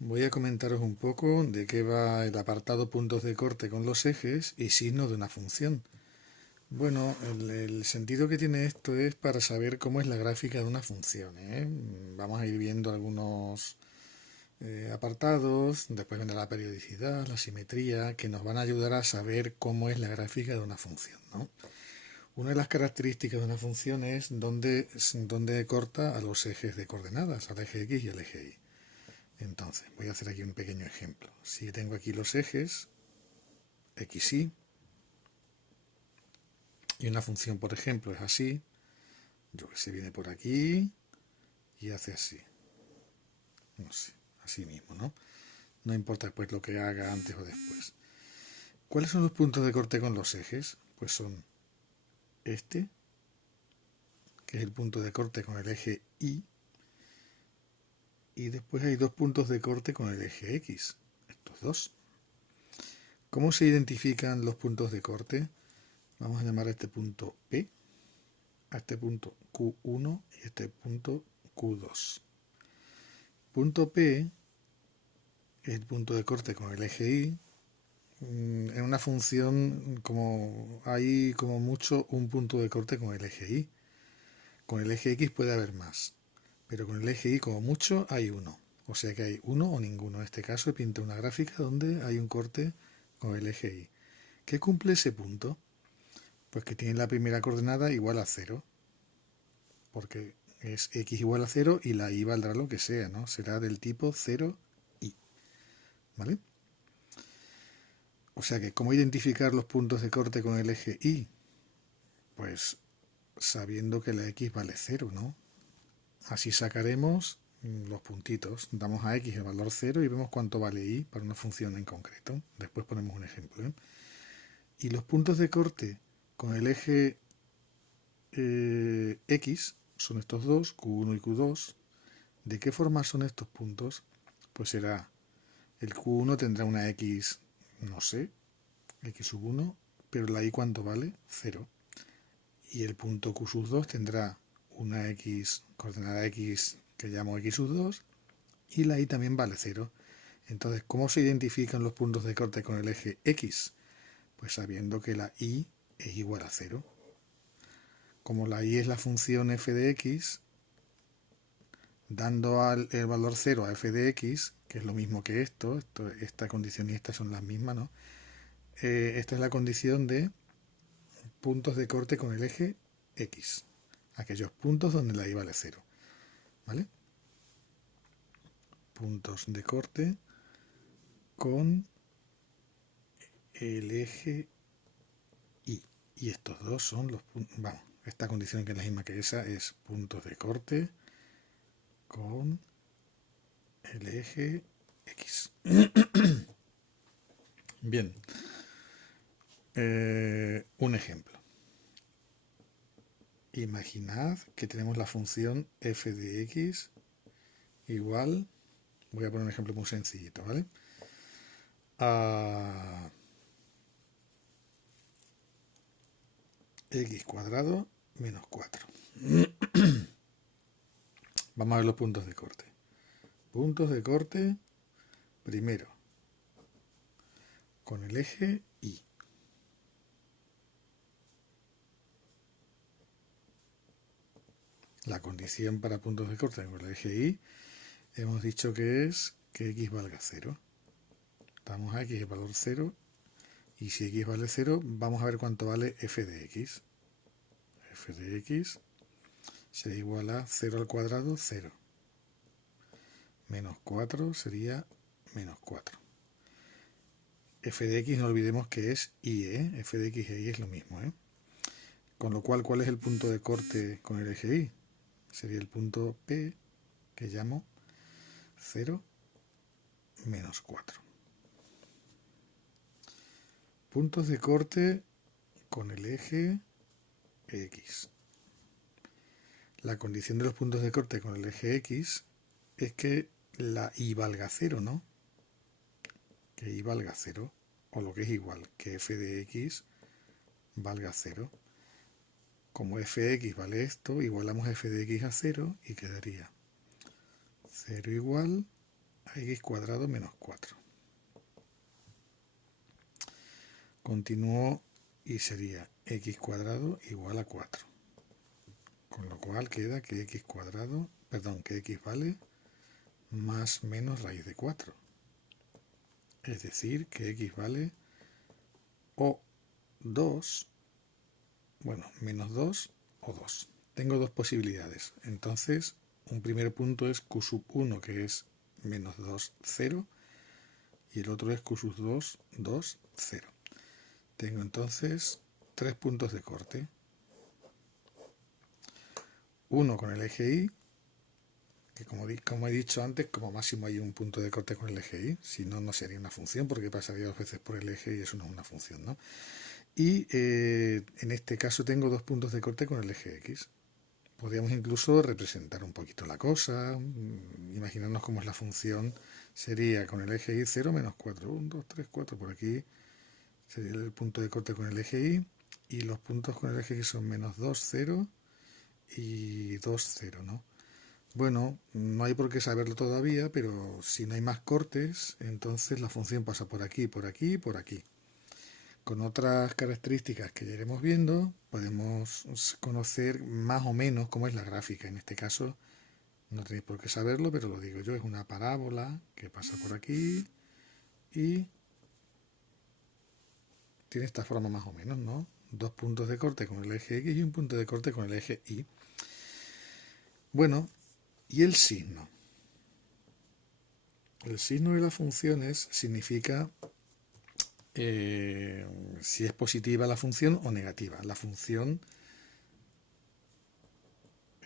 Voy a comentaros un poco de qué va el apartado puntos de corte con los ejes y signos de una función. Bueno, el sentido que tiene esto es para saber cómo es la gráfica de una función, ¿eh? Vamos a ir viendo algunos apartados, después vendrá la periodicidad, la simetría, que nos van a ayudar a saber cómo es la gráfica de una función, ¿no? Una de las características de una función es dónde corta a los ejes de coordenadas, al eje X y al eje Y. Entonces, voy a hacer aquí un pequeño ejemplo. Si tengo aquí los ejes, x, y, y una función, por ejemplo, es así, yo que sé, viene por aquí y hace así. No sé, así mismo, ¿no? No importa pues lo que haga antes o después. ¿Cuáles son los puntos de corte con los ejes? Pues son este, que es el punto de corte con el eje y después hay dos puntos de corte con el eje X, estos dos. ¿Cómo se identifican los puntos de corte? Vamos a llamar a este punto P, a este punto Q1 y este punto Q2. Punto P es el punto de corte con el eje Y. En una función como hay como mucho un punto de corte con el eje Y. Con el eje X puede haber más, pero con el eje Y como mucho hay uno. O sea que hay uno o ninguno. En este caso he pintado una gráfica donde hay un corte con el eje Y. ¿Qué cumple ese punto? Pues que tiene la primera coordenada igual a 0, porque es x igual a 0 y la y valdrá lo que sea, ¿no? Será del tipo 0i, ¿vale? O sea que, ¿cómo identificar los puntos de corte con el eje y? Pues sabiendo que la x vale 0, ¿no? Así sacaremos los puntitos. Damos a x el valor 0 y vemos cuánto vale y para una función en concreto. Después ponemos un ejemplo, ¿eh? Y los puntos de corte con el eje x son estos dos, q1 y q2. ¿De qué forma son estos puntos? Pues será, el q1 tendrá una x, no sé, x sub 1, pero la y ¿cuánto vale? 0. Y el punto q sub 2 tendrá una x, coordenada x que llamo x sub 2, y la y también vale 0. Entonces, ¿cómo se identifican los puntos de corte con el eje x? Pues sabiendo que la y es igual a 0. Como la y es la función f de x, dando el valor 0 a f de x, que es lo mismo que esta condición y esta son las mismas, ¿no? Esta es la condición de puntos de corte con el eje x, aquellos puntos donde la y vale 0, ¿vale? Puntos de corte con el eje y. Y estos dos son los puntos, vamos, esta condición que es la misma que esa es puntos de corte con el eje x. Bien, un ejemplo. Imaginad que tenemos la función f de x igual, voy a poner un ejemplo muy sencillito, ¿vale? A x cuadrado menos 4. Vamos a ver los puntos de corte. Puntos de corte, primero, con el eje y. La condición para puntos de corte con el eje y hemos dicho que es que x valga 0. Damos a x el valor 0 y si x vale 0 vamos a ver cuánto vale f de x. F de x será igual a 0 al cuadrado, 0. Menos 4 sería menos 4. F de x no olvidemos que es y, ¿eh? F de x e y es lo mismo, ¿eh? Con lo cual, ¿cuál es el punto de corte con el eje y? Sería el punto P, que llamo 0 menos 4. Puntos de corte con el eje X. La condición de los puntos de corte con el eje X es que la y valga 0, ¿no? Que y valga 0, o lo que es igual, que f de x valga 0. Como f de x vale esto, igualamos f de x a 0 y quedaría 0 igual a x cuadrado menos 4. Continúo y sería x cuadrado igual a 4. Con lo cual queda que x cuadrado, perdón, que x vale más menos raíz de 4. Es decir, que x vale o 2, bueno, menos 2 o 2. Tengo dos posibilidades. Entonces, un primer punto es q sub 1, que es menos 2, 0. Y el otro es q sub 2, 2, 0. Tengo entonces tres puntos de corte. Uno con el eje Y, que como he dicho antes, como máximo hay un punto de corte con el eje Y. Si no, no sería una función, porque pasaría dos veces por el eje y eso no es una función, ¿no? Y en este caso tengo dos puntos de corte con el eje X. Podríamos incluso representar un poquito la cosa, imaginarnos cómo es la función. Sería con el eje Y 0 menos 4, 1, 2, 3, 4 por aquí. Sería el punto de corte con el eje Y. Y los puntos con el eje X son menos 2, 0 y 2, 0, ¿no? Bueno, no hay por qué saberlo todavía, pero si no hay más cortes, entonces la función pasa por aquí, por aquí y por aquí. Con otras características que ya iremos viendo, podemos conocer más o menos cómo es la gráfica. En este caso, no tenéis por qué saberlo, pero lo digo yo, es una parábola que pasa por aquí y tiene esta forma más o menos, ¿no? Dos puntos de corte con el eje X y un punto de corte con el eje Y. Bueno, ¿y el signo? El signo de las funciones significa si es positiva la función o negativa. La función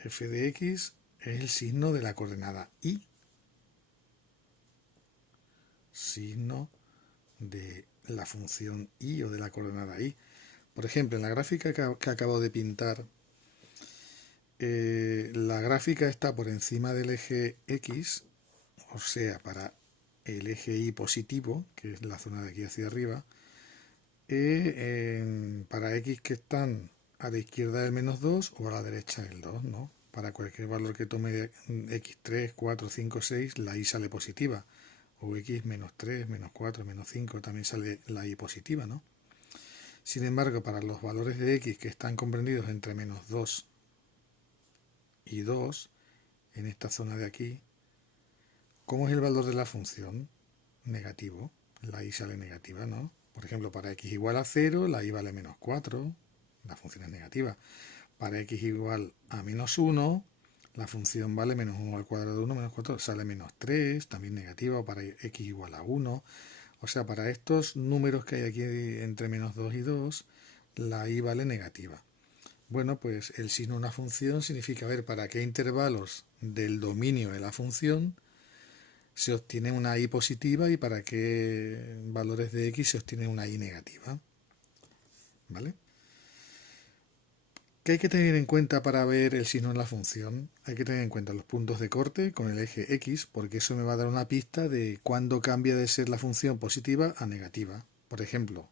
f de x es el signo de la coordenada y, signo de la función y o de la coordenada y. Por ejemplo, en la gráfica que acabo de pintar, la gráfica está por encima del eje x, o sea, para el eje y positivo, que es la zona de aquí hacia arriba, para x que están a la izquierda del menos 2 o a la derecha del 2, ¿no? Para cualquier valor que tome x3, 4, 5, 6, la y sale positiva. O x menos 3, menos 4, menos 5, también sale la y positiva, ¿no? Sin embargo, para los valores de x que están comprendidos entre menos 2 y 2, en esta zona de aquí, ¿cómo es el valor de la función? Negativo. La y sale negativa, ¿no? Por ejemplo, para x igual a 0, la y vale menos 4, la función es negativa. Para x igual a menos 1, la función vale menos 1 al cuadrado de 1 menos 4, sale menos 3, también negativa. Para x igual a 1, o sea, para estos números que hay aquí entre menos 2 y 2, la y vale negativa. Bueno, pues el signo de una función significa ver para qué intervalos del dominio de la función se obtiene una y positiva y para qué valores de x se obtiene una y negativa. ¿Vale? ¿Qué hay que tener en cuenta para ver el signo de la función? Hay que tener en cuenta los puntos de corte con el eje x, porque eso me va a dar una pista de cuándo cambia de ser la función positiva a negativa. Por ejemplo,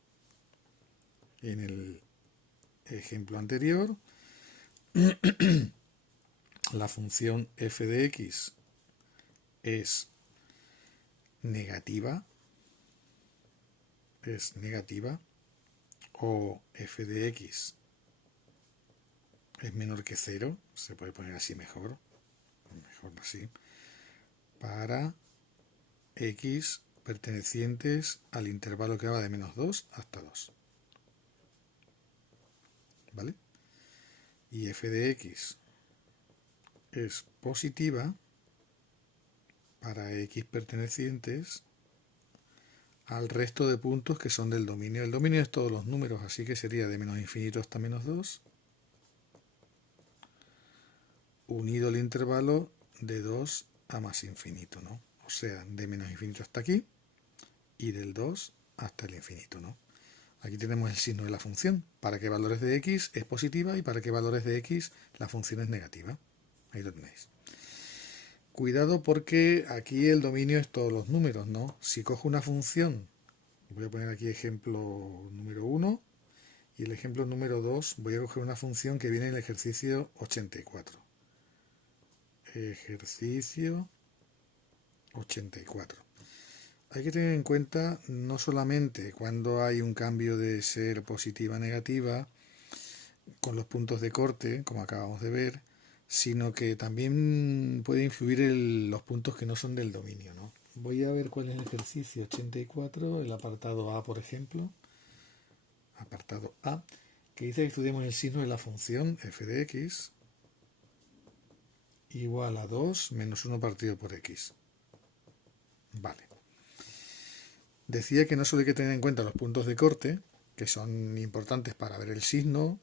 en el ejemplo anterior, la función f de x es negativa, o f de x es menor que 0, se puede poner así mejor así, para x pertenecientes al intervalo que va de menos 2 hasta 2. ¿Vale? Y f de x es positiva para x pertenecientes al resto de puntos que son del dominio. El dominio es todos los números, así que sería de menos infinito hasta menos 2, unido el intervalo de 2 a más infinito, ¿no? O sea, de menos infinito hasta aquí y del 2 hasta el infinito, ¿no? Aquí tenemos el signo de la función. Para qué valores de x es positiva y para qué valores de x la función es negativa. Ahí lo tenéis. Cuidado porque aquí el dominio es todos los números, ¿no? Si cojo una función, voy a poner aquí ejemplo número 1 y el ejemplo número 2, voy a coger una función que viene en el ejercicio 84. Ejercicio 84. Hay que tener en cuenta no solamente cuando hay un cambio de ser positiva a negativa con los puntos de corte, como acabamos de ver, sino que también puede influir los puntos que no son del dominio, ¿no? Voy a ver cuál es el ejercicio 84, el apartado A, por ejemplo. Apartado A, que dice que estudiemos el signo de la función f de x igual a 2 menos 1 partido por x. Vale. Decía que no solo hay que tener en cuenta los puntos de corte, que son importantes para ver el signo,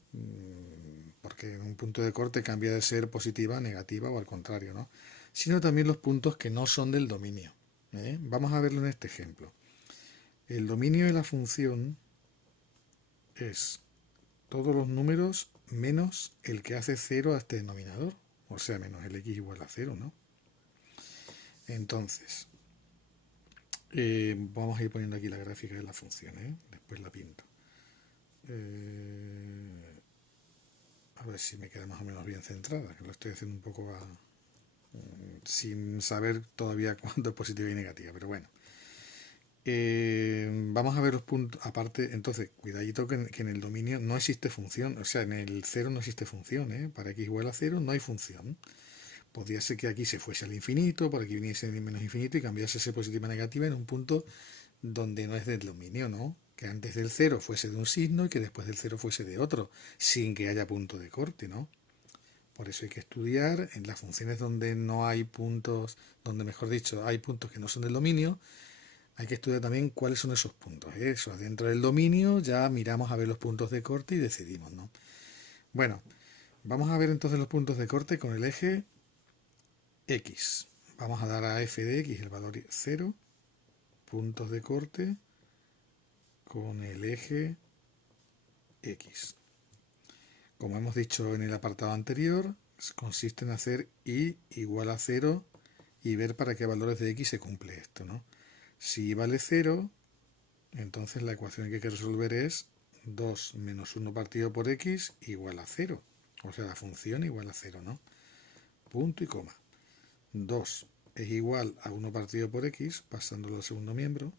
porque un punto de corte cambia de ser positiva a negativa o al contrario, ¿no? Sino también los puntos que no son del dominio. Vamos a verlo en este ejemplo. El dominio de la función es todos los números menos el que hace 0 a este denominador, o sea, menos el x igual a 0, ¿no? Entonces, vamos a ir poniendo aquí la gráfica de la función, después la pinto. A ver si me queda más o menos bien centrada, que lo estoy haciendo un poco sin saber todavía cuánto es positiva y negativa, pero bueno. Vamos a ver los puntos, aparte, entonces, cuidadito que en el dominio no existe función, o sea, en el 0 no existe función, para x igual a 0 no hay función. Podría ser que aquí se fuese al infinito, por aquí viniese el menos infinito y cambiase ese positiva a negativa en un punto donde no es del dominio, ¿no? Que antes del 0 fuese de un signo y que después del 0 fuese de otro, sin que haya punto de corte, ¿no? Por eso hay que estudiar en las funciones donde no hay puntos, donde mejor dicho hay puntos que no son del dominio, hay que estudiar también cuáles son esos puntos. Eso, dentro del dominio ya miramos a ver los puntos de corte y decidimos, ¿no? Bueno, vamos a ver entonces los puntos de corte con el eje x. Vamos a dar a f de x el valor 0, puntos de corte con el eje x. Como hemos dicho en el apartado anterior, consiste en hacer y igual a 0 y ver para qué valores de x se cumple esto, ¿no? Si y vale 0, entonces la ecuación que hay que resolver es 2 menos 1 partido por x igual a 0. O sea, la función igual a 0, ¿no? Punto y coma. 2 es igual a 1 partido por x, pasándolo al segundo miembro.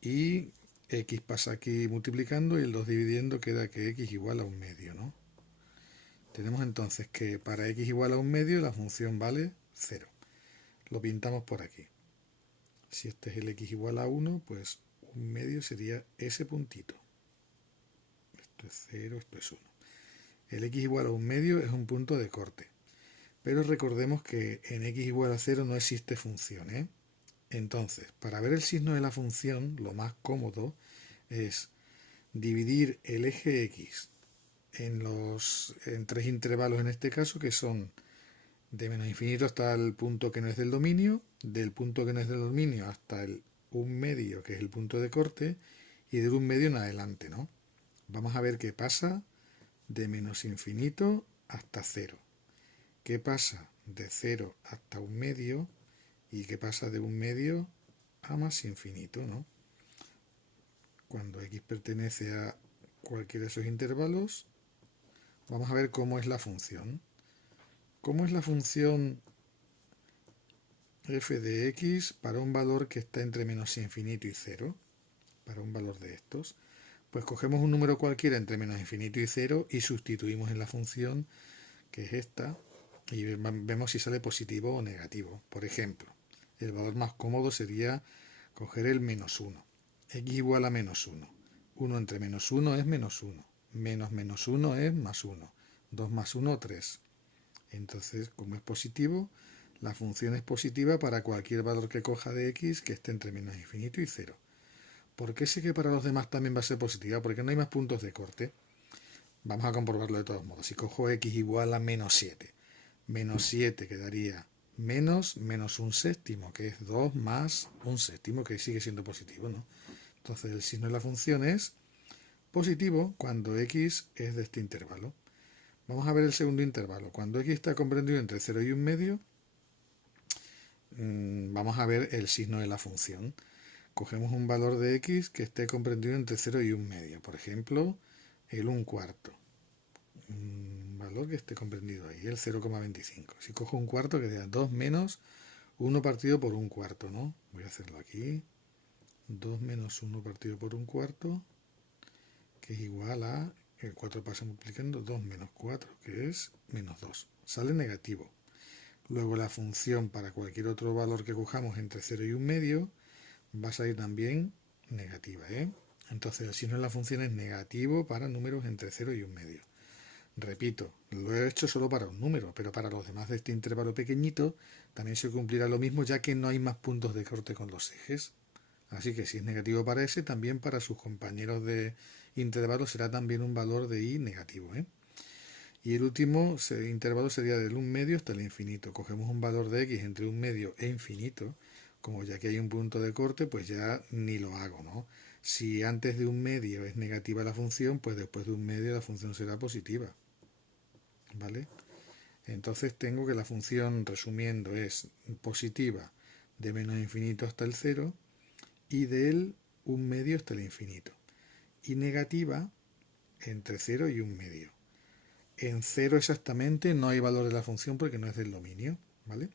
Y x pasa aquí multiplicando y el 2 dividiendo queda que x igual a 1 medio, ¿no? Tenemos entonces que para x igual a 1 medio la función vale 0. Lo pintamos por aquí. Si este es el x igual a 1, pues 1 medio sería ese puntito. Esto es 0, esto es 1. El x igual a 1 medio es un punto de corte. Pero recordemos que en x igual a 0 no existe función, Entonces, para ver el signo de la función, lo más cómodo es dividir el eje x en 3 intervalos en este caso, que son de menos infinito hasta el punto que no es del dominio, del punto que no es del dominio hasta el 1 medio, que es el punto de corte, y del 1 medio en adelante, ¿no? Vamos a ver qué pasa de menos infinito hasta 0. ¿Qué pasa de 0 hasta 1 medio? ¿Y qué pasa de 1 medio a más infinito, ¿no? Cuando x pertenece a cualquiera de esos intervalos, vamos a ver cómo es la función. ¿Cómo es la función f de x para un valor que está entre menos infinito y 0? Para un valor de estos. Pues cogemos un número cualquiera entre menos infinito y 0 y sustituimos en la función, que es esta, y vemos si sale positivo o negativo. Por ejemplo, el valor más cómodo sería coger el menos 1. X igual a menos 1. 1 entre menos 1 es menos 1. Menos menos 1 es más 1. 2 más 1, 3. Entonces, como es positivo, la función es positiva para cualquier valor que coja de x que esté entre menos infinito y 0. ¿Por qué sé que para los demás también va a ser positiva? Porque no hay más puntos de corte. Vamos a comprobarlo de todos modos. Si cojo x igual a menos 7, menos 7 quedaría menos 1 séptimo, que es 2 más 1 séptimo, que sigue siendo positivo, ¿no? Entonces el signo de la función es positivo cuando x es de este intervalo. Vamos a ver el segundo intervalo. Cuando x está comprendido entre 0 y 1 medio, vamos a ver el signo de la función. Cogemos un valor de x que esté comprendido entre 0 y 1 medio. Por ejemplo, el 1 cuarto. Un valor que esté comprendido ahí, el 0,25. Si cojo un cuarto, queda 2 menos 1 partido por 1/4, ¿no? Voy a hacerlo aquí. 2 menos 1 partido por 1/4, que es igual a, el 4 pasa multiplicando, 2 menos 4, que es menos 2. Sale negativo. Luego la función para cualquier otro valor que cojamos entre 0 y 1/2 va a salir también negativa, ¿eh? Entonces el signo de la función es negativo para números entre 0 y 1/2. Repito, lo he hecho solo para un número, pero para los demás de este intervalo pequeñito también se cumplirá lo mismo, ya que no hay más puntos de corte con los ejes. Así que si es negativo para ese, también para sus compañeros de intervalo será también un valor de i negativo, ¿eh? Y el último intervalo sería del 1/2 hasta el infinito. Cogemos un valor de x entre 1/2 e infinito. Como ya que hay un punto de corte, pues ya ni lo hago, ¿no? Si antes de 1/2 es negativa la función, pues después de 1/2 la función será positiva. ¿Vale? Entonces tengo que la función, resumiendo, es positiva de menos infinito hasta el 0 y del 1/2 hasta el infinito. Y negativa entre 0 y 1/2. En 0 exactamente no hay valor de la función porque no es del dominio, ¿vale?